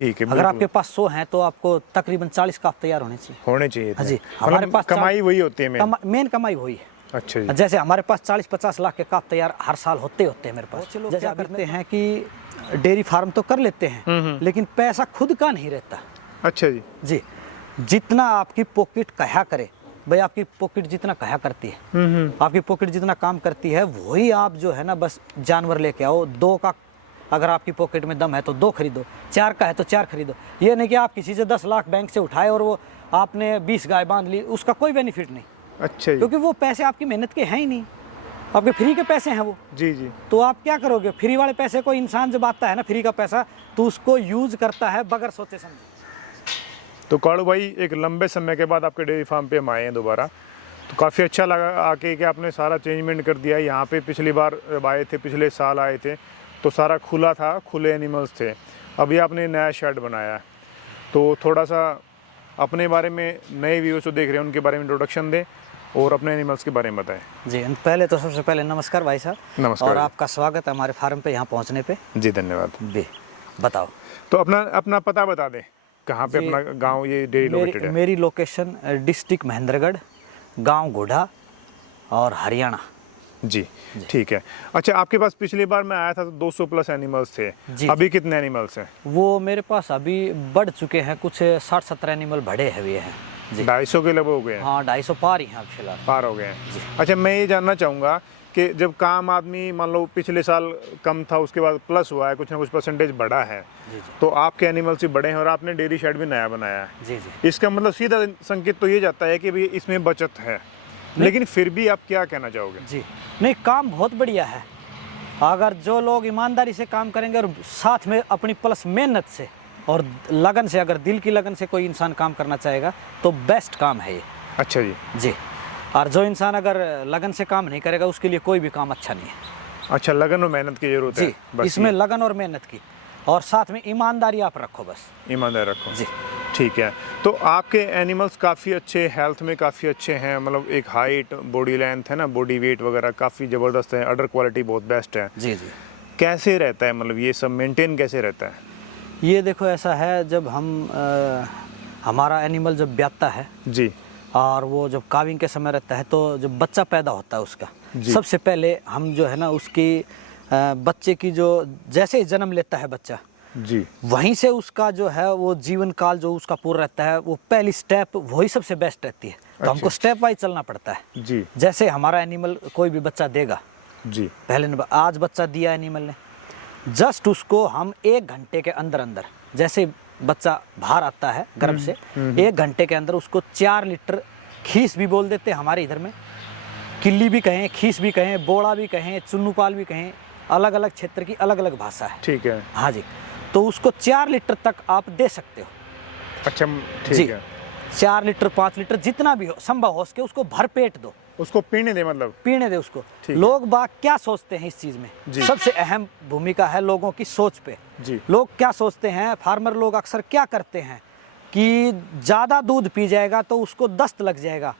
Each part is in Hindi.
ठीक है, अगर आपके पास 100 हैं तो आपको तकरीबन 40 काफ तैयार होने चाहिए। हाँ जी, हमारे पास कमाई वही होती है, मेन कमाई वही है। अच्छा जी। जैसे हमारे पास 40-50 लाख के काफ तैयार हर साल होते हैं मेरे पास। जैसे क्या करते हैं कि डेयरी फार्म तो कर लेते हैं, लेकिन पैसा खुद का नहीं रहता। अच्छा जी। जी, जितना आपकी पॉकेट कहा करे भाई, आपकी पॉकेट जितना कहा करती है, आपकी पॉकेट जितना काम करती है, वही आप जो है ना बस जानवर लेके आओ। 2 का अगर आपकी पॉकेट में दम है तो 2 खरीदो, 4 का है तो 4 खरीदो। ये नहीं कि आप किसी से 10 लाख बैंक से उठाए और वो आपने 20 गाय बांध ली, उसका कोई बेनिफिट नहीं। अच्छा जी। क्योंकि वो पैसे आपकी मेहनत के हैं ही नहीं, आपके फ्री के पैसे हैं वो। जी जी। तो आप क्या करोगे? फ्री वाले पैसे को इंसान जब आता है ना, फ्री का पैसा, तो उसको यूज करता है बगैर सोचे समझे। तो कालू भाई, एक लंबे समय के बाद आपके डेयरी फार्म पे हम आए हैं दोबारा, तो काफ़ी अच्छा लगा आके कि आपने सारा चेंजमेंट कर दिया। यहाँ पे पिछली बार जब आए थे, पिछले साल आए थे, तो सारा खुला था, खुले एनिमल्स थे। अभी आपने नया शेड बनाया है, तो थोड़ा सा अपने बारे में, नए व्यूअर्स जो देख रहे हैं उनके बारे में इंट्रोडक्शन दें और अपने एनिमल्स के बारे में बताएं। जी, पहले तो सबसे पहले नमस्कार भाई साहब। नमस्कार। और आपका स्वागत है हमारे फार्म पे यहाँ पहुँचने पे। जी धन्यवाद। जी, बताओ। तो अपना पता बता दें, कहाँ पे अपना गांव ये डेयरी लोकेटेड है? मेरी लोकेशन डिस्ट्रिक्ट महेंद्रगढ़, गांव घोड़ा और हरियाणा। जी, ठीक है। अच्छा, आपके पास पिछली बार मैं आया था तो 200 प्लस एनिमल्स थे। अभी कितने एनिमल्स हैं? वो मेरे पास अभी बढ़ चुके हैं, कुछ 60-70 एनिमल बड़े हुए हैं। 250 के लगभग हो गए हैं? हाँ, 250 पार ही हैं फिलहाल। पार हो गए हैं। अच्छा, मैं ये जानना चाहूँगा कि जब काम आदमी मान लो पिछले साल कम था, उसके बाद प्लस हुआ है, कुछ ना कुछ परसेंटेज बढ़ा है, तो आपके एनिमल्स भी बड़े हैं और आपने डेयरी शेड भी नया बनाया है। जी जी। इसका मतलब सीधा संकेत तो ये जाता है कि भाई इसमें बचत है, लेकिन फिर भी आप क्या कहना चाहोगे? जी नहीं, काम बहुत बढ़िया है। अगर जो लोग ईमानदारी से काम करेंगे और साथ में अपनी प्लस मेहनत से और लगन से, अगर दिल की लगन से कोई इंसान काम करना चाहेगा तो बेस्ट काम है ये। अच्छा जी। जी, और जो इंसान अगर लगन से काम नहीं करेगा उसके लिए कोई भी काम अच्छा नहीं है। अच्छा, लगन और मेहनत की जरूरत है। जी, इसमें लगन और मेहनत की, और साथ में ईमानदारी आप रखो, बस ईमानदारी रखो। जी, ठीक है। तो आपके एनिमल्स काफ़ी अच्छे, हेल्थ में काफ़ी अच्छे हैं, मतलब एक हाइट, बॉडी लेंथ है ना, बॉडी वेट वगैरह काफ़ी ज़बरदस्त है, अडर क्वालिटी बहुत बेस्ट है। जी जी। कैसे रहता है, मतलब ये सब मेंटेन कैसे रहता है? ये देखो, ऐसा है, जब हमारा एनिमल जब ब्याता है जी, और वो जब काविंग के समय रहता है, तो जब बच्चा पैदा होता है उसका, सबसे पहले हम जो है ना उसकी बच्चे की जो जैसे ही जन्म लेता है बच्चा जी, वहीं से उसका जो है वो जीवन काल जो उसका पूरा रहता है, वो पहली स्टेप वही सबसे बेस्ट रहती है। तो हमको स्टेप वाइज चलना पड़ता है। जी। जैसे हमारा एनिमल कोई भी बच्चा देगा, जी, पहले नंबर आज बच्चा दिया एनिमल ने, जस्ट उसको हम 1 घंटे के अंदर अंदर, जैसे बच्चा बाहर आता है गर्भ से, 1 घंटे के अंदर उसको 4 लीटर खीस भी बोल देते हैं हमारे इधर में, किल्ली भी कहें, खीस भी कहें, बोड़ा भी कहें, चुन्नूपाल भी कहें, अलग अलग क्षेत्र की अलग अलग भाषा है। ठीक है। हाँ जी, तो उसको 4 लीटर तक आप दे सकते हो। अच्छा, ठीक है। 4 लीटर 5 लीटर जितना भी हो संभव हो सके उसको भर पेट दो, उसको पीने दे, मतलब पीने दे उसको। लोग बाग क्या सोचते हैं इस चीज में, सबसे अहम भूमिका है लोगों की सोच पे। जी। लोग क्या सोचते हैं, फार्मर लोग अक्सर क्या करते हैं कि ज्यादा दूध पी जाएगा तो उसको दस्त लग जाएगा,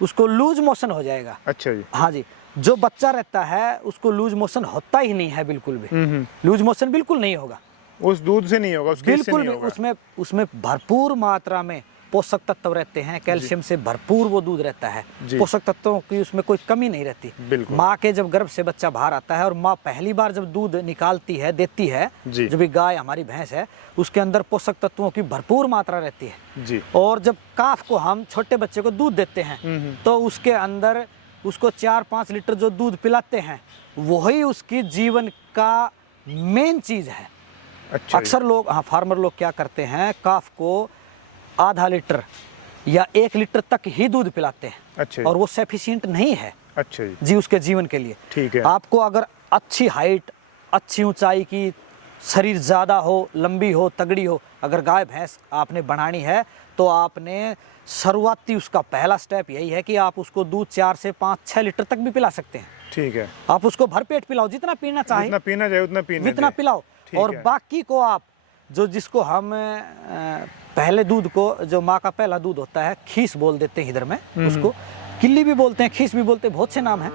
उसको लूज मोशन हो जाएगा। अच्छा जी। हाँ जी, जो बच्चा रहता है उसको लूज मोशन होता ही नहीं है, बिल्कुल भी लूज मोशन बिल्कुल नहीं होगा, उस दूध से नहीं होगा, उसके बिल्कुल भी। उसमें भरपूर मात्रा में पोषक तत्व रहते हैं, कैल्शियम से भरपूर वो दूध रहता है, पोषक तत्वों की उसमें कोई कमी नहीं रहती। माँ के जब गर्भ से बच्चा बाहर आता है और माँ पहली बार जब दूध निकालती है, देती है, जो भी गाय हमारी भैंस है, उसके अंदर पोषक तत्वों की भरपूर मात्रा रहती है। जी। और जब काफ को हम छोटे बच्चे को दूध देते हैं तो उसके अंदर उसको 4-5 लीटर जो दूध पिलाते हैं वही उसकी जीवन का मेन चीज है। अच्छा। अक्सर लोग, हाँ, फार्मर लोग क्या करते हैं, काफ को आधा लीटर या 1 लीटर तक ही दूध पिलाते हैं। अच्छा। और वो सफिशिएंट नहीं है। अच्छा जी, उसके जीवन के लिए। ठीक है। आपको अगर अच्छी हाइट, अच्छी ऊंचाई की, शरीर ज्यादा हो, लंबी हो, तगड़ी हो, अगर गाय भैंस आपने बनानी है तो आपने शुरुआती उसका पहला स्टेप यही है कि आप उसको दूध 4 से 5-6 लीटर तक भी पिला सकते हैं। ठीक है। आप उसको भरपेट पिलाओ, जितना पीना चाहे, जितना पीना चाहिए उतना पीने जितना पिलाओ। और बाकी को आप जिसको हम पहले दूध को, जो माँ का पहला दूध होता है, खीस बोल देते हैं इधर में, उसको किल्ली भी बोलते हैं, खीस भी बोलते हैं, बहुत से नाम हैं।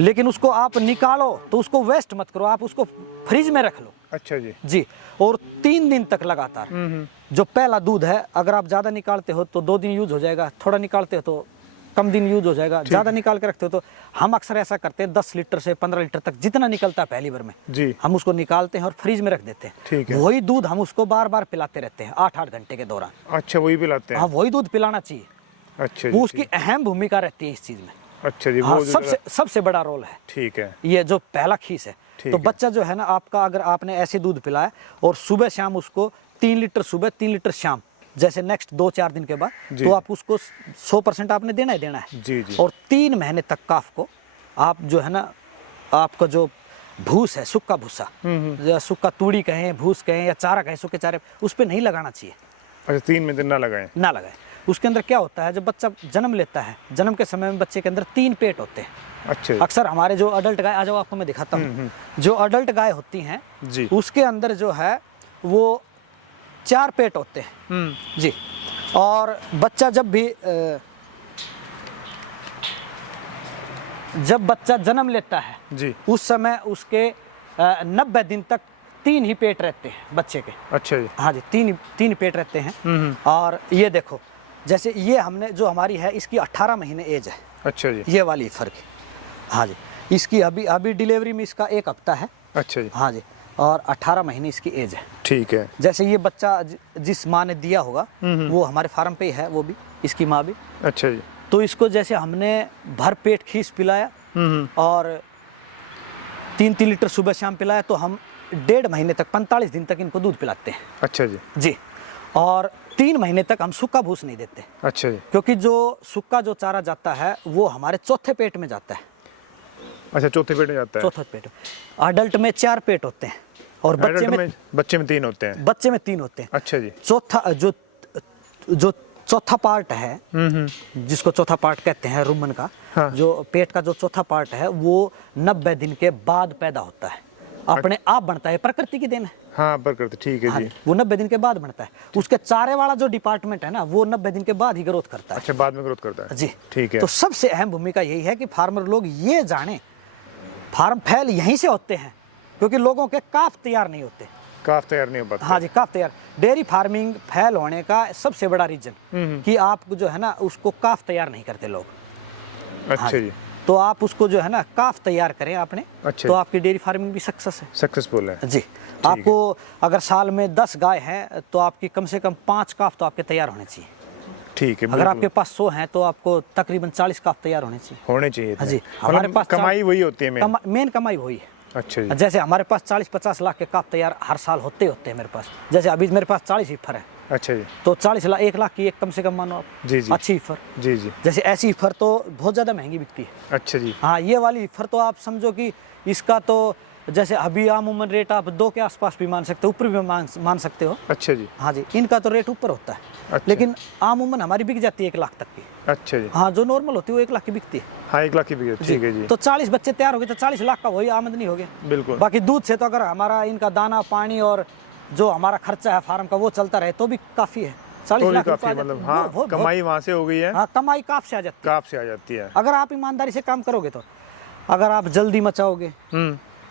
लेकिन उसको आप निकालो तो उसको वेस्ट मत करो, आप उसको फ्रिज में रख लो। अच्छा जी। जी, और 3 दिन तक लगातार। जो पहला दूध है, अगर आप ज़्यादा निकालते हो तो 2 दिन यूज हो जाएगा, थोड़ा निकालते हो तो कम दिन यूज हो जाएगा, ज़्यादा निकाल के रखते हो तो हम अक्सर ऐसा करते हैं 10 लीटर से 15 लीटर तक जितना निकलता है पहली बार में जी। हम उसको निकालते हैं और फ्रीज में रख देते हैं। ठीक है। वही दूध हम उसको बार बार पिलाते रहते हैं 8-8 घंटे के दौरान। अच्छा, वही पिलाते हैं। हाँ, वही दूध पिलाना चाहिए। अच्छा जी। वो उसकी अहम भूमिका रहती है इस चीज़ में। अच्छा जी। हाँ, वो सबसे बड़ा रोल है। ठीक है। ये जो पहला खीस है, ठीक तो है। बच्चा जो है ना आपका, अगर आपने ऐसे दूध पिलाया और सुबह शाम उसको 3 लीटर सुबह 3 लीटर शाम, जैसे नेक्स्ट 2-4 दिन के बाद, जी। तो आप उसको 100% आपने देना ही देना है। जी जी। और 3 महीने तक काफ को आप जो है ना, आपका जो भूस है, सूखा भूसा या सूखा तूड़ी कहें, भूस कहें या चारा कहें, सूखे चारे, उस पर नहीं लगाना चाहिए। अच्छा, 3 महीने ना लगाएं। ना लगाए। उसके अंदर क्या होता है, जब बच्चा जन्म लेता है, जन्म के समय में बच्चे के अंदर 3 पेट होते हैं। अच्छा जी। अक्सर हमारे जो अडल्ट गाय, आ जाओ आपको मैं दिखाता हूँ, जो अडल्ट गाय होती हैं जी। उसके अंदर जो है वो 4 पेट होते हैं जी। और बच्चा जब बच्चा जन्म लेता है जी। उस समय उसके 90 दिन तक 3 ही पेट रहते हैं बच्चे के। अच्छा जी। हाँ जी, 3 पेट रहते हैं। और ये देखो, जैसे ये हमने जो हमारी है इसकी 18 महीने एज है। अच्छा जी। ये वाली फर्क है। हाँ जी, इसकी अभी डिलीवरी में इसका 1 हफ्ता है। अच्छा जी। हाँ जी, और 18 महीने इसकी एज है। ठीक है। जैसे ये बच्चा जिस माँ ने दिया होगा वो हमारे फार्म पे ही है, वो भी इसकी माँ भी। अच्छा जी। तो इसको जैसे हमने भर पेट खीस पिलाया और 3-3 लीटर सुबह शाम पिलाया, तो हम 1.5 महीने तक 45 दिन तक इनको दूध पिलाते हैं। अच्छा जी। जी। और 3 महीने तक हम सूखा भूस नहीं देते, अच्छा जी। क्योंकि जो सूखा जो चारा जाता है वो हमारे चौथे पेट में जाता है। अच्छा, चौथे पेट में जाता है। चौथा पेट। अडल्ट में 4 पेट होते हैं और बच्चे में 3 होते हैं। बच्चे में 3 होते हैं। अच्छा जी। चौथा जो चौथा पार्ट है, जिसको चौथा पार्ट कहते हैं रुमन का, हाँ। जो पेट का जो चौथा पार्ट है वो 90 दिन के बाद पैदा होता है, अपने आप बनता है, प्रकृति की देन है। हाँ, प्रकृति, ठीक है हाँ, जी। वो 90 दिन के बाद बनता है। उसके चारे वाला जो डिपार्टमेंट है ना, वो 90 दिन के बाद ही ग्रोथ करता है। अच्छा, बाद में ग्रोथ करता है। जी, ठीक है। तो सबसे अहम भूमिका यही है कि फार्मर लोग ये जाने, फार्म फैल यहीं से होते हैं, क्योंकि लोगों के काफ तैयार नहीं होते। काफ तैयार नहीं हो पाता। हाँ जी, काफ तैयार। डेयरी फार्मिंग फैल होने का सबसे बड़ा रीजन कि आप जो है ना उसको काफ तैयार नहीं करते लोग। अच्छा हाँ जी। तो आप उसको जो है ना काफ तैयार करें आपने, अच्छा। तो आपकी डेयरी फार्मिंग भी सक्सेस है। सक्सेसफुल है जी। आपको अगर साल में 10 गाय हैं तो आपकी कम से कम 5 काफ तो आपके तैयार होने चाहिए। ठीक है। अगर आपके पास 100 हैं तो आपको तकरीबन 40 काफ तैयार होने चाहिए। होने चाहिए। हाँ जी, हमारे पास कमाई वही होती है मेन कमाई वही है। अच्छा जी। जैसे हमारे पास 40-50 लाख के काफ तैयार हर साल होते हैं मेरे पास। जैसे अभी मेरे पास 40 हीफर है, अच्छा जी। तो 40 लाख, 1 लाख की एक कम से कम मानो आप। जी जी। अच्छी हीफर। जी जी। जैसे ऐसी हीफर तो बहुत ज़्यादा महंगी बिकती है। अच्छा जी। हाँ, ये वाली हीफर तो आप समझो कि इसका तो जैसे अभी आमूमन रेट आप 2 के आसपास भी मान सकते हो, ऊपर भी मान सकते हो। अच्छा जी। हाँ जी, इनका तो रेट ऊपर होता है। अच्छा। लेकिन आमूमन हमारी बिक जाती है 1 लाख तक की। अच्छा जी। हाँ, जो नॉर्मल होती है वो 1 लाख की बिकती है। हाँ, 1 लाख की बिके। ठीक है जी। तो 40 बच्चे तैयार हो गए तो 40 लाख का वही आमदनी हो गया। बिल्कुल। बाकी दूध से तो अगर हमारा इनका दाना पानी और जो हमारा खर्चा है फार्म का वो चलता रहे तो भी काफ़ी है। 40 लाख काफी, मतलब हाँ, कमाई वहाँ से हो गई है। हाँ, कमाई काफ से आ जाती है। काफ से आ जाती है अगर आप ईमानदारी से काम करोगे तो। अगर आप जल्दी मचाओगे,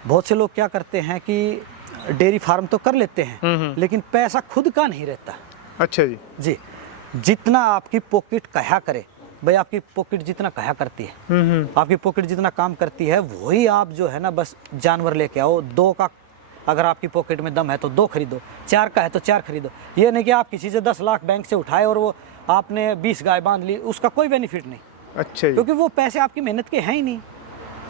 बहुत से लोग क्या करते हैं कि डेयरी फार्म तो कर लेते हैं लेकिन पैसा खुद का नहीं रहता। अच्छा जी। जी, जितना आपकी पॉकेट कहा करे, भाई आपकी पॉकेट जितना कहा करती है, आपकी पॉकेट जितना काम करती है, वही आप जो है ना बस जानवर लेके आओ। 2 का अगर आपकी पॉकेट में दम है तो 2 खरीदो, 4 का है तो 4 खरीदो। ये नहीं कि आप किसी से 10 लाख बैंक से उठाए और वो आपने 20 गाय बांध ली, उसका कोई बेनिफिट नहीं। अच्छा जी। क्योंकि वो पैसे आपकी मेहनत के हैं ही नहीं,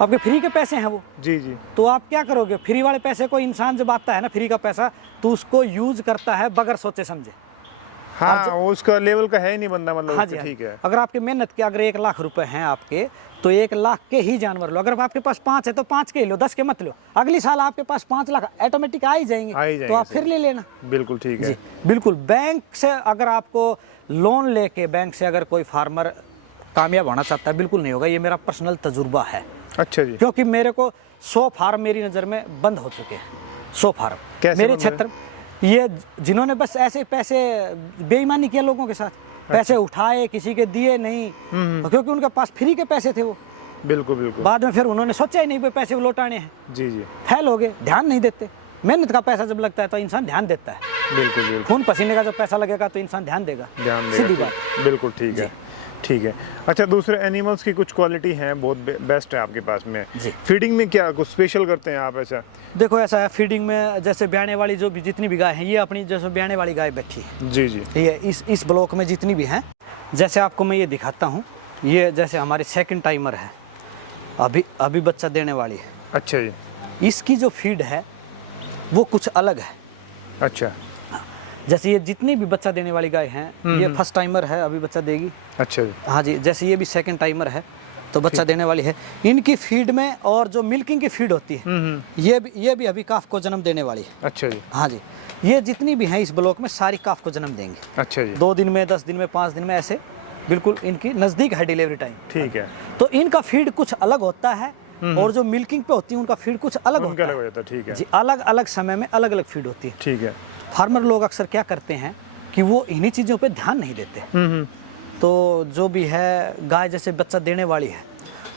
आपके फ्री के पैसे हैं वो। जी जी। तो आप क्या करोगे? फ्री वाले पैसे को इंसान जब आता है ना, फ्री का पैसा, तो उसको यूज करता है बगैर सोचे समझे। हाँ, उसका लेवल का है ही नहीं बंदा, मतलब हाँ जी, ठीक है। अगर आपकी मेहनत के अगर 1 लाख रुपए हैं आपके, तो 1 लाख के ही जानवर लो। अगर आपके पास 5 है तो 5 के ही लो, 10 के मत लो। अगली साल आपके पास 5 लाख ऑटोमेटिक आ ही जाएंगे, तो आप फिर ले लेना। बिल्कुल ठीक है जी, बिल्कुल। बैंक से अगर आपको लोन लेके बैंक से अगर कोई फार्मर कामयाब होना चाहता है, बिल्कुल नहीं होगा। ये मेरा पर्सनल तजुर्बा है। अच्छा जी। क्योंकि मेरे को 100 फार्म मेरी नज़र में बंद हो चुके हैं। 100 फार्म मेरे क्षेत्र, ये जिन्होंने बस ऐसे पैसे बेईमानी किया लोगों के साथ, पैसे उठाए, किसी के दिए नहीं, क्योंकि उनके पास फ्री के पैसे थे वो। बिल्कुल बिल्कुल। बाद में फिर उन्होंने सोचा ही नहीं पैसे लौटाने हैं। जी जी। फेल हो गए, ध्यान नहीं देते। मेहनत का पैसा जब लगता है तो इंसान ध्यान देता है। बिल्कुल बिल्कुल, खून पसीने का जब पैसा लगेगा तो इंसान ध्यान देगा। ध्यान सीधी देगा, बात। बिल्कुल ठीक है, ठीक है। अच्छा, दूसरे एनिमल्स की कुछ क्वालिटी हैं बहुत बेस्ट है आपके पास में, जी। फीडिंग में क्या कुछ स्पेशल करते हैं आप ऐसा? देखो ऐसा है, फीडिंग में जैसे ब्याने वाली जो भी जितनी भी गाय हैं, ये अपनी जैसे ब्याने वाली गाय बैठी है, जी जी, ये इस ब्लॉक में जितनी भी हैं, जैसे आपको मैं ये दिखाता हूँ, ये जैसे हमारी सेकंड टाइमर है, अभी बच्चा देने वाली है। अच्छा जी, इसकी जो फीड है वो कुछ अलग है। अच्छा जैसे ये जितनी भी बच्चा देने वाली गाय हैं, ये फर्स्ट टाइमर है, अभी बच्चा देगी। अच्छा जी, हाँ जी, जैसे ये भी सेकंड टाइमर है तो बच्चा देने वाली है। इनकी फीड में और जो मिल्किंग की फीड होती है, ये भी अभी काफ को जन्म देने वाली है। अच्छा जी, हाँ जी, ये जितनी भी हैं इस ब्लॉक में सारी काफ को जन्म देंगे। अच्छा जी, 2 दिन में, 10 दिन में, 5 दिन में, ऐसे बिल्कुल इनकी नज़दीक है डिलीवरी टाइम। ठीक है, तो इनका फीड कुछ अलग होता है और जो मिल्किंग पे होती है उनका फीड कुछ अलग उनका होता अलग हो है जाता है, ठीक है जी। अलग अलग समय में अलग अलग फीड होती है। ठीक है, फार्मर लोग अक्सर क्या करते हैं कि वो इन्हीं चीज़ों पे ध्यान नहीं देते। तो जो भी है गाय जैसे बच्चा देने वाली है,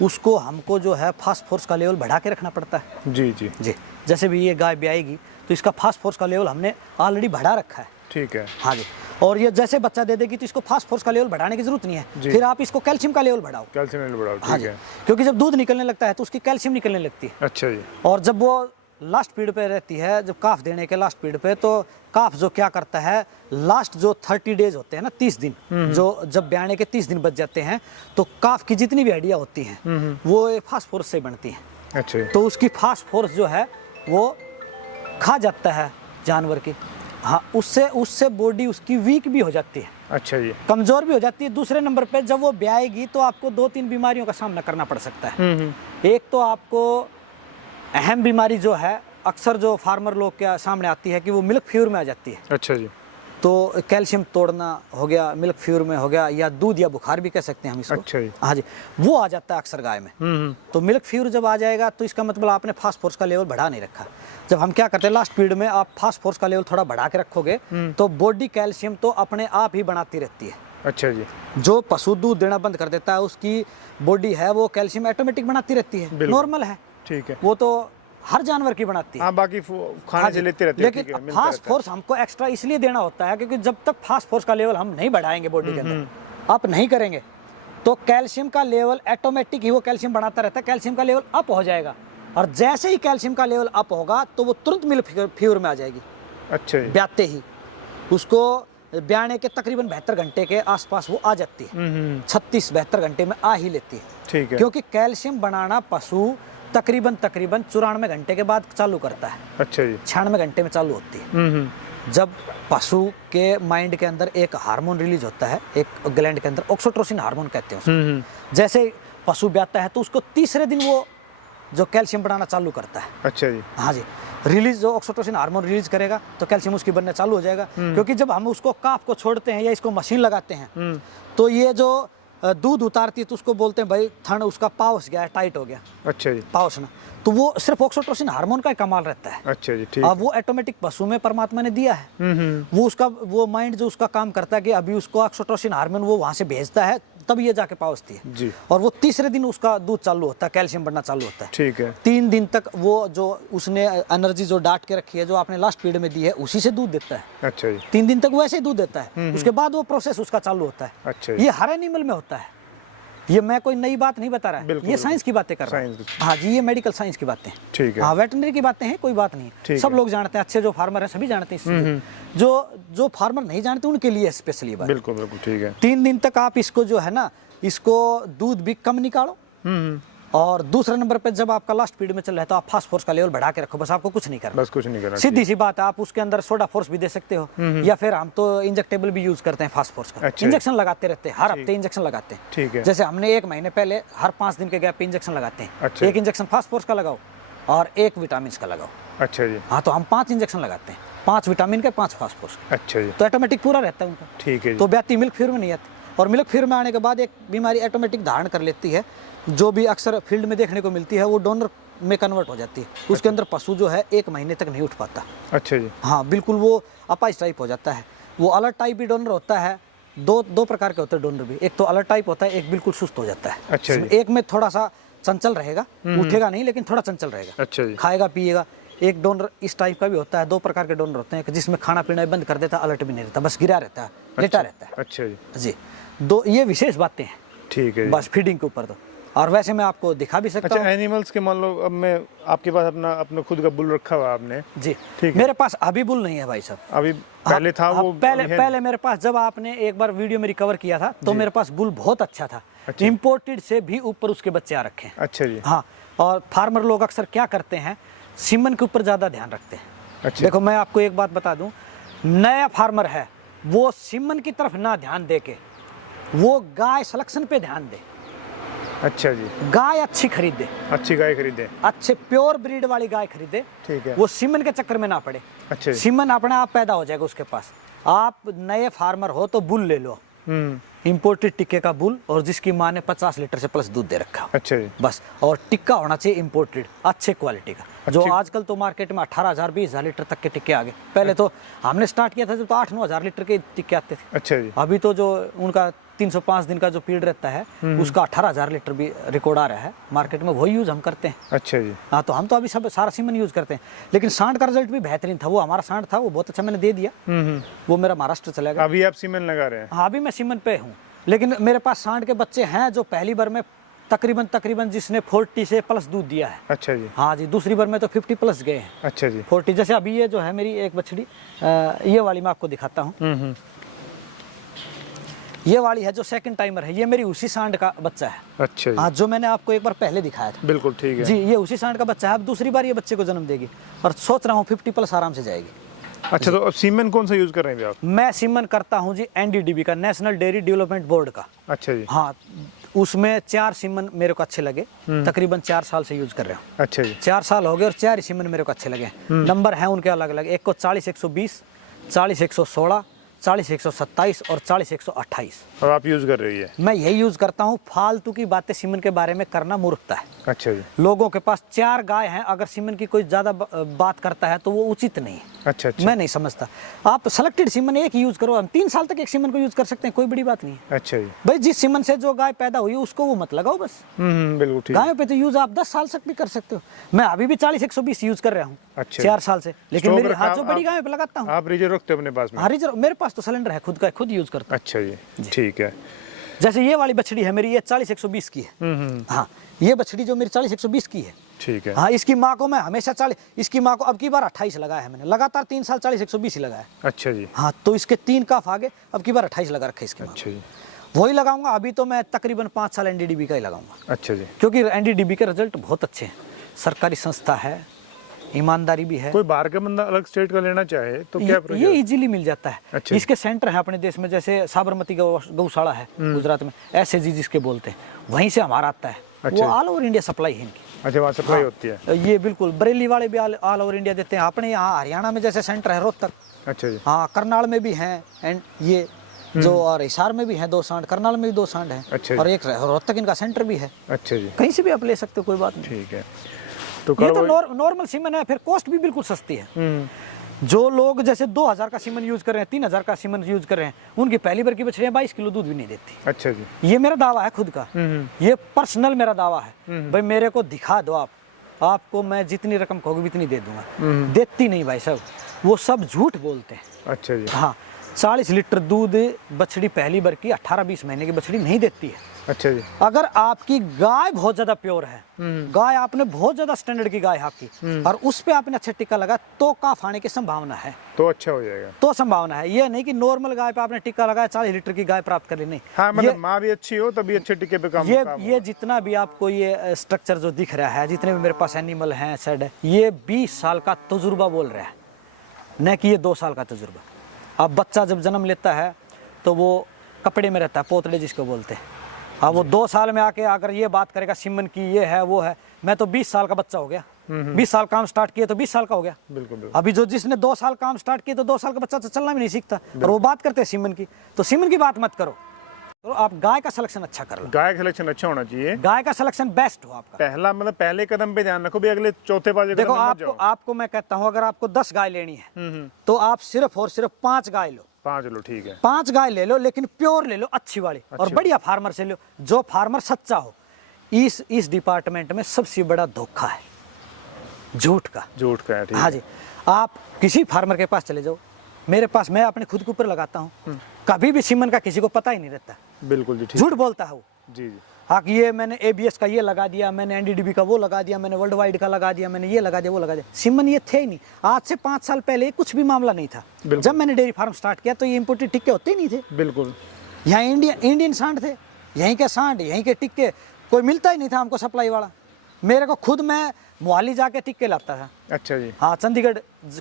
उसको हमको जो है फास्फोरस का लेवल बढ़ा के रखना पड़ता है। जी जी जी, जैसे भी ये गाय ब्याएगी तो इसका फास्फोरस का लेवल हमने ऑलरेडी बढ़ा रखा है। ठीक है, हाँ जी, और ये जैसे बच्चा दे देगी तो इसको फास्फोरस का लेवल बढ़ाने की जरूरत नहीं है, जी। फिर आप इसको कैल्शियम का लेवल बढ़ाओ। कैल्शियम लेवल बढ़ाओ, हाँ ठीक जी, है, क्योंकि जब दूध निकलने लगता है तो उसकी कैल्शियम निकलने लगती है। अच्छा जी, और जब वो लास्ट पीरियड पे रहती है, जब काफ देने के लास्ट पीरियड पे, तो काफ जो क्या करता है, लास्ट जो 30 डेज होते हैं ना, 30 दिन, जो जब ब्याने के 30 दिन बच जाते हैं, तो काफ की जितनी भी हड्डियां होती हैं वो फास्फोरस से बनती हैं। अच्छा जी, तो उसकी फास्फोरस जो है वो खा जाता है जानवर की। हाँ, उससे बॉडी उसकी वीक भी हो जाती है, अच्छा जी, कमज़ोर भी हो जाती है। दूसरे नंबर पे जब वो ब्याएगी तो आपको 2-3 बीमारियों का सामना करना पड़ सकता है। एक तो आपको अहम बीमारी जो है अक्सर जो फार्मर लोग के सामने आती है कि वो मिल्क फ्यूर में आ जाती है। अच्छा जी, तो कैल्शियम तोड़ना हो गया, मिल्क फ्यूर में हो गया, या दूध या बुखार भी कह सकते हैं हम इसको। अच्छा जी, हाँ जी, वो आ जाता है अक्सर गाय में। तो मिल्क फ्यूर जब आ जाएगा तो इसका मतलब आपने फास्फोरस का लेवल बढ़ा नहीं रखा। जब हम क्या करते हैं, लास्ट पीरियड में आप फास्फोरस का लेवल थोड़ा बढ़ा के रखोगे तो बॉडी कैल्शियम तो अपने आप ही बनाती रहती है। अच्छा जी, जो पशु दूध देना बंद कर देता है उसकी बॉडी है वो कैल्शियम ऑटोमेटिक बनाती रहती है, नॉर्मल है, ठीक है, वो तो हर जानवर की बनाती है। हाँ, बाकी खाने हाँ से जी, लेते रहते हैं, लेकिन ठीक है, मिलता रहता है। फास्फोरस हमको एक्स्ट्रा इसलिए देना होता है क्योंकि जब तक फास्फोरस का लेवल हम नहीं बढ़ाएंगे बॉडी के अंदर, अप नहीं करेंगे, तो कैल्शियम का लेवल ऑटोमेटिक ही वो कैल्शियम बढ़ाता रहता है, कैल्शियम का लेवल अप हो जाएगा। और जैसे ही कैल्शियम का लेवल अप होगा तो वो तुरंत मिल्क फ्यूर में आ जाएगी। अच्छा जी, ब्याते ही उसको ब्याने के तकरीबन 72 घंटे के आसपास वो आ जाती है, 36-72 घंटे में आ ही लेती है। ठीक है, क्योंकि कैल्शियम बनाना पशु तकरीबन 94 घंटे के बाद चालू करता है, अच्छा जी, 96 घंटे में चालू होती है। जब पशु के माइंड के अंदर एक हार्मोन रिलीज होता है, एक ग्लैंड के अंदर ऑक्सीटोसिन हार्मोन कहते हैं उसको। जैसे पशु ब्याता है तो उसको तीसरे दिन वो जो कैल्शियम बनाना चालू करता है। अच्छा जी, हाँ जी, रिलीज जो ऑक्सीटोसिन हार्मोन रिलीज करेगा तो कैल्शियम उसकी बनना चालू हो जाएगा। क्योंकि जब हम उसको काफ को छोड़ते हैं या इसको मशीन लगाते हैं तो ये जो दूध उतारती है तो उसको बोलते हैं भाई थन उसका पाउच गया, टाइट हो गया, अच्छा जी, पाउच ना, तो वो सिर्फ ऑक्सीटोसिन हार्मोन का ही कमाल रहता है। अच्छा जी, ठीक, अब वो ऑटोमेटिक पशु में परमात्मा ने दिया है, वो उसका वो माइंड जो उसका काम करता है कि अभी उसको ऑक्सीटोसिन हार्मोन वो वहां से भेजता है, तब ये जाके पहुंचती है जी, और वो तीसरे दिन उसका दूध चालू होता है, कैल्शियम बनना चालू होता है। ठीक है, 3 दिन तक वो जो उसने एनर्जी जो डाट के रखी है, जो आपने लास्ट पीरियड में दी है, उसी से दूध देता है। अच्छा जी, 3 दिन तक वैसे ही दूध देता है, उसके बाद वो प्रोसेस उसका चालू होता है। अच्छा जी, ये हर एनिमल में होता है, ये मैं कोई नई बात नहीं बता रहा है, बिल्कुल, ये साइंस की बातें कर रहा हूँ। साइंस हाँ जी, ये मेडिकल साइंस की बातें हैं। ठीक है, हाँ, वेटनरी की बातें हैं, कोई बात नहीं है, ठीक सब है। लोग जानते हैं, अच्छे जो फार्मर हैं सभी जानते हैं इस चीज़ को। जो फार्मर नहीं जानते उनके लिए स्पेशल ये बात। बिल्कुल बिल्कुल, ठीक है, 3 दिन तक आप इसको जो है ना, इसको दूध भी कम निकालो। और दूसरे नंबर पे जब आपका लास्ट पीरियड में चल रहा है तो आप फास्फोरस का लेवल बढ़ा के रखो, बस आपको कुछ नहीं करना, बस कुछ नहीं करना, सीधी सी बात है। आप उसके अंदर सोडा फोर्स भी दे सकते हो, या फिर हम तो इंजेक्टेबल भी यूज करते हैं फास्फोरस का। अच्छा। इंजेक्शन लगाते रहते हैं, हर हफ्ते इंजेक्शन लगाते हैं। ठीक है, जैसे हमने 1 महीने पहले हर 5 दिन के गैप पे इंजेक्शन लगाते हैं। अच्छा। 1 इंजेक्शन फास्फोरस का लगाओ और 1 विटामिन का लगाओ। अच्छा जी, हाँ, तो हम 5 इंजेक्शन लगाते हैं, 5 विटामिन के, 5 फास्फोरस, अच्छा जी, तो ऑटोमेटिक पूरा रहता है उनका। ठीक है जी, तो ब्याती मिल्क फ्यूर में नहीं आती, और मिल्क फ्यूर में आने के बाद एक बीमारी ऑटोमेटिक धारण कर लेती है, जो भी अक्सर फील्ड में देखने को मिलती है, वो डोनर में कन्वर्ट हो जाती है। उसके अंदर पशु जो है 1 महीने तक नहीं उठ पाता। अच्छा जी, हाँ, बिल्कुल वो अपाइज टाइप हो जाता है। वो अलर्ट टाइप भी डोनर होता है, दो प्रकार के होते हैं डोनर भी। एक तो अलर्ट टाइप होता है, एक बिल्कुल सुस्त हो जाता है। अच्छा जी, एक में थोड़ा सा चंचल रहेगा, उठेगा नहीं लेकिन थोड़ा चंचल रहेगा, अच्छा जी, खाएगा पिएगा। एक डोनर इस टाइप का भी होता है, 2 प्रकार के डोनर होते हैं, जिसमें खाना पीना बंद कर देता है, अलर्ट भी नहीं रहता, बस गिरा रहता है, लेटा रहता है। अच्छा जी। जी, 2 ये विशेष बातें हैं ठीक है जी। बस फीडिंग के ऊपर। तो और वैसे मैं आपको दिखा भी सकता अच्छा, हूँ। एनिमल्स के मान लो अब मैं आपके पास अपना खुद का बुल रखा हुआ आपने। जी, ठीक है। मेरे पास अभी बुल नहीं है भाई साहब। अभी पहले था हाँ, वो पहले मेरे पास, जब आपने एक बार वीडियो में रिकवर किया था तो मेरे पास बुल बहुत अच्छा था। अच्छा। इंपोर्टेड से भी ऊपर उसके बच्चे आ रखे हैं। अच्छा जी। हाँ, और फार्मर लोग अक्सर क्या करते हैं, सीमन के ऊपर ज़्यादा ध्यान रखते हैं। अच्छा। देखो मैं आपको एक बात बता दूं, नया फार्मर है वो सीमन की तरफ ना ध्यान दे के वो गाय सिलेक्शन पे ध्यान दे। अच्छा जी। गाय अच्छी खरीदे, अच्छी गाय खरीदे, अच्छे प्योर ब्रीड वाली गाय खरीदे। ठीक है। वो सीमन के चक्कर में ना पड़े। अच्छा जी। सीमन अपने आप पैदा हो जाएगा उसके पास। आप नए फार्मर हो तो बुल ले लो, इंपोर्टेड टिक्के का बुल, और जिसकी माँ ने 50 लीटर से प्लस दूध दे रखा हो। अच्छा जी। बस, और टिक्का होना चाहिए इंपोर्टेड अच्छे क्वालिटी का। जो आजकल तो मार्केट में 18,000 20,000 लीटर तक के टिक्के आ गए। पहले तो हमने स्टार्ट किया था जब तो 8-9 हज़ार लीटर के टिक्के आते थे। अच्छा जी। अभी तो जो उनका 305 दिन का जो पीरियड रहता है उसका 18,000 लीटर भी रिकॉर्ड आ रहा है मार्केट में, वही यूज हम करते हैं। अच्छा जी। हाँ, तो हम तो अभी सब सारा सीमन यूज करते हैं। लेकिन सांड का रिजल्ट भी बेहतरीन था। वो हमारा सांड था, वो बहुत अच्छा मैंने दे दिया। वो मेरा महाराष्ट्र चला गया। अभी आप सीमेंट लगा रहे हैं? हाँ, अभी मैं सीमन पे हूँ, लेकिन मेरे पास सांड के बच्चे हैं जो पहली बार में तकरीबन जिसने 40 से प्लस दूध दिया है। अच्छा जी। हाँ जी, दूसरी बार में तो 50 प्लस गए हैं। अच्छा जी। 40, जैसे अभी ये जो है मेरी एक बछड़ी, ये वाली मैं आपको दिखाता हूँ। ये वाली है जो सेकंड टाइमर है, ये मेरी उसी सांड का बच्चा है। अच्छा जी। हाँ, जो मैंने आपको एक बार पहले दिखाया था। बिल्कुल ठीक है जी, ये उसी सांड का बच्चा है। अब दूसरी बार ये बच्चे को जन्म देगी और सोच रहा हूँ 50 प्लस आराम से जाएगी। अच्छा, तो अब सीमेंट कौन सा यूज कर रहे हैं आप? मैं सीमन करता हूँ जी NDDB का, नेशनल डेयरी डेवलपमेंट बोर्ड का। अच्छा जी। हाँ, उसमें 4 सीमन मेरे को अच्छे लगे, तकरीबन 4 साल से यूज कर रहा हूँ। अच्छा जी। 4 साल हो गए और 4 ही सीमन मेरे को अच्छे लगे। नंबर हैं उनके अलग अलग, एक को 40-120, 40-116, 40-127 और 40-128। और आप यूज कर रही है? मैं यही यूज करता हूँ। फालतू की बातें सीमन के बारे में करना मूर्खता है। अच्छा जी। लोगों के पास 4 गाय हैं, अगर सीमन की कोई ज्यादा बात करता है तो वो उचित नहीं है। अच्छा अच्छा। मैं नहीं समझता। आप सेलेक्टेड सीमन एक यूज करो, हम 3 साल तक एक सीमन को यूज कर सकते हैं, कोई बड़ी बात नहीं है। अच्छा जी। भाई, जिस सीमन से जो गाय पैदा हुई उसको वो मत लगाओ बस। बिल्कुल ठीक। गायों पे तो यूज आप 10 साल तक भी कर सकते हो। मैं अभी भी 40-120 यूज कर रहा हूँ। अच्छा। 4 साल से। लेकिन स्टॉक मेरी रखा हाथ जो बड़ी गायों पे लगाता हूँ। आप रिजर्व रखते हो अपने पास में? हाँ, रिजर्व मेरे पास तो सिलेंडर है खुद का, खुद यूज करता हूँ। अच्छा जी, ठीक है। जैसे ये वाली बछड़ी है मेरी, ये 40-120 की है। हाँ, ये बछड़ी जो मेरी 40-120 की है। ठीक है। हाँ, इसकी माँ को मैं हमेशा 40, इसकी माँ को अब की बार 28 लगाया है मैंने, लगातार 3 साल 40-120 ही लगाया। अच्छा जी। हाँ, तो इसके 3 काफ आगे, अब की बार 28 लगा रखा है इसकी माँ। अच्छा जी। वही लगाऊंगा। अभी तो मैं तकरीबन 5 साल NDDB का ही लगाऊंगा। अच्छा जी। क्योंकि NDDB के रिजल्ट बहुत अच्छे हैं, सरकारी संस्था है, ईमानदारी भी है। कोई बाहर का बंदा अलग स्टेट का लेना चाहे तो क्या ये इजीली मिल जाता है। अच्छा। इसके सेंटर है अपने देश में, जैसे साबरमती गौशाला है गुजरात में, SAG जिसके बोलते हैं, वहीं से हमारा आता है। अच्छा। वो ऑल ओवर इंडिया सप्लाई है इनकी। अच्छा, वहाँ सप्लाई होती है? ये बिल्कुल, बरेली वाले भी ऑल ओवर इंडिया देते हैं। अपने यहाँ हरियाणा में जैसे सेंटर है रोहतक। अच्छा जी। हाँ, करनाल में भी हैं, एंड ये जो और हिसार में भी हैं 2 सांड, करनाल में भी 2 सांड हैं। अच्छा। और एक रोहतक इनका सेंटर भी है। अच्छा जी। कहीं से भी आप ले सकते हो, कोई बात नहीं। ठीक है। तो ये तो नॉर्मल सीमन है, फिर कॉस्ट भी बिल्कुल सस्ती है। जो लोग जैसे 2000 का सीमन यूज कर रहे हैं, 3000 का सीमन यूज कर रहे हैं, उनकी पहली बार की बछड़ियां 22 किलो दूध भी नहीं देती। अच्छा जी। ये मेरा दावा है खुद का, ये पर्सनल मेरा दावा है। भाई, मेरे को दिखा दो आप, आपको मैं जितनी रकम कहोगे उतनी दे दूंगा। देती नहीं भाई साहब, वो सब झूठ बोलते हैं। अच्छा जी। हाँ, 40 लीटर दूध बछड़ी पहली बार की 18-20 महीने की बछड़ी नहीं देती है। अच्छा जी। अगर आपकी गाय बहुत ज्यादा प्योर है, गाय आपने बहुत ज्यादा स्टैंडर्ड की गाय आपकी, और उस पे आपने अच्छा टिक्का लगा, तो काफ आने की संभावना है। तो अच्छा हो जाएगा। तो संभावना है, ये नहीं कि नॉर्मल गाय पे आपने टिक्का लगाया 40 लीटर की गाय प्राप्त कर ली, नहीं। हाँ, मतलब माँ भी अच्छी हो तभी अच्छे टिक्के पे काम ये जितना भी आपको ये स्ट्रक्चर जो दिख रहा है, जितने भी मेरे पास एनिमल हैं सेड है, ये 20 साल का तजुर्बा बोल रहा है, न कि ये 2 साल का तजुर्बा। अब बच्चा जब जन्म लेता है तो वो कपड़े में रहता है, पोतड़े जिसको बोलते हैं। अब वो 2 साल में आके अगर ये बात करेगा सीमन की ये है वो है, मैं तो 20 साल का बच्चा हो गया। 20 साल काम स्टार्ट किए तो 20 साल का हो गया। बिल्कुल। अभी जो जिसने 2 साल काम स्टार्ट किए तो 2 साल का बच्चा तो चलना भी नहीं सीखता, और वो बात करते हैं सीमन की, तो सीमन की बात मत करो। तो आप गाय का सिलेक्शन अच्छा कर लो। गाय का सिलेक्शन अच्छा होना चाहिए। गाय का सिलेक्शन बेस्ट हो आपका। पहला मतलब पहले कदम पे ध्यान रखो भी, अगले चौथे पांचवे देखो, कदम मत जाओ। आपको मैं कहता हूँ, अगर आपको 10 गाय लेनी है तो आप सिर्फ और सिर्फ 5 गाय लो। 5 लो, ठीक है। 5 गाय ले लो, लेकिन प्योर ले लो, अच्छी वाली, और बढ़िया फार्मर से लो, जो फार्मर सच्चा हो। इस डिपार्टमेंट में सबसे बड़ा धोखा है, झूठ का। झूठ का है, ठीक हाँ है। जी, आप किसी फार्मर के पास चले जाओ, मेरे पास, मैं अपने खुद के ऊपर लगाता हूँ, कभी भी सीमन का किसी को पता ही नहीं रहता, बिल्कुल जी, ठीक। झूठ बोलता है वो। जी जी। हाँ कि ये मैंने ABS का ये लगा दिया, मैंने NDDB का वो लगा दिया, मैंने वर्ल्ड वाइड का लगा दिया, मैंने ये लगा दिया, वो लगा दिया। सीमन ये थे ही नहीं। आज से 5 साल पहले कुछ भी मामला नहीं था। जब मैंने डेयरी फार्म स्टार्ट किया तो ये इम्पोर्टेड टिक्के होते ही नहीं थे। बिल्कुल। यहाँ इंडियन सांड थे, यहीं के सांड, यहीं के टिक्के, कोई मिलता ही नहीं था हमको सप्लाई वाला। मेरे को खुद, मैं मोहाली जाके टिक्के लाता था। अच्छा जी। हाँ, चंडीगढ़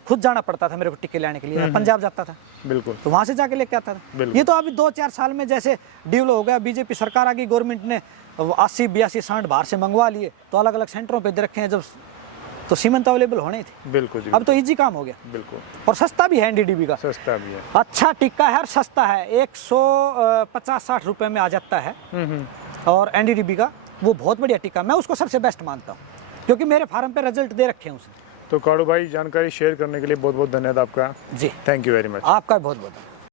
खुद जाना पड़ता था मेरे को टिक्के लाने के लिए, पंजाब जाता था, बिल्कुल। तो वहाँ से जाके लेके आता था। बिल्कुल। ये तो अभी 2-4 साल में जैसे डेवलप हो गया, बीजेपी सरकार आ गई, गवर्नमेंट ने 80-82 सांड बाहर से मंगवा लिए, तो अलग अलग सेंटरों पे दे रखे हैं। जब तो सीमेंट अवेलेबल होने ही थे। बिल्कुल जी। अब तो इजी काम हो गया। बिल्कुल। और सस्ता भी है NDDB का, सस्ता भी है। अच्छा टिक्का है और सस्ता है, 150-60 रुपए में आ जाता है। और NDDB का वो बहुत बढ़िया टिक्का, मैं उसको सबसे बेस्ट मानता हूँ, क्योंकि मेरे फार्म पे रिजल्ट दे रखे हैं उसने। तो काड़ू भाई, जानकारी शेयर करने के लिए बहुत बहुत धन्यवाद आपका। जी, थैंक यू वेरी मच। आपका बहुत बहुत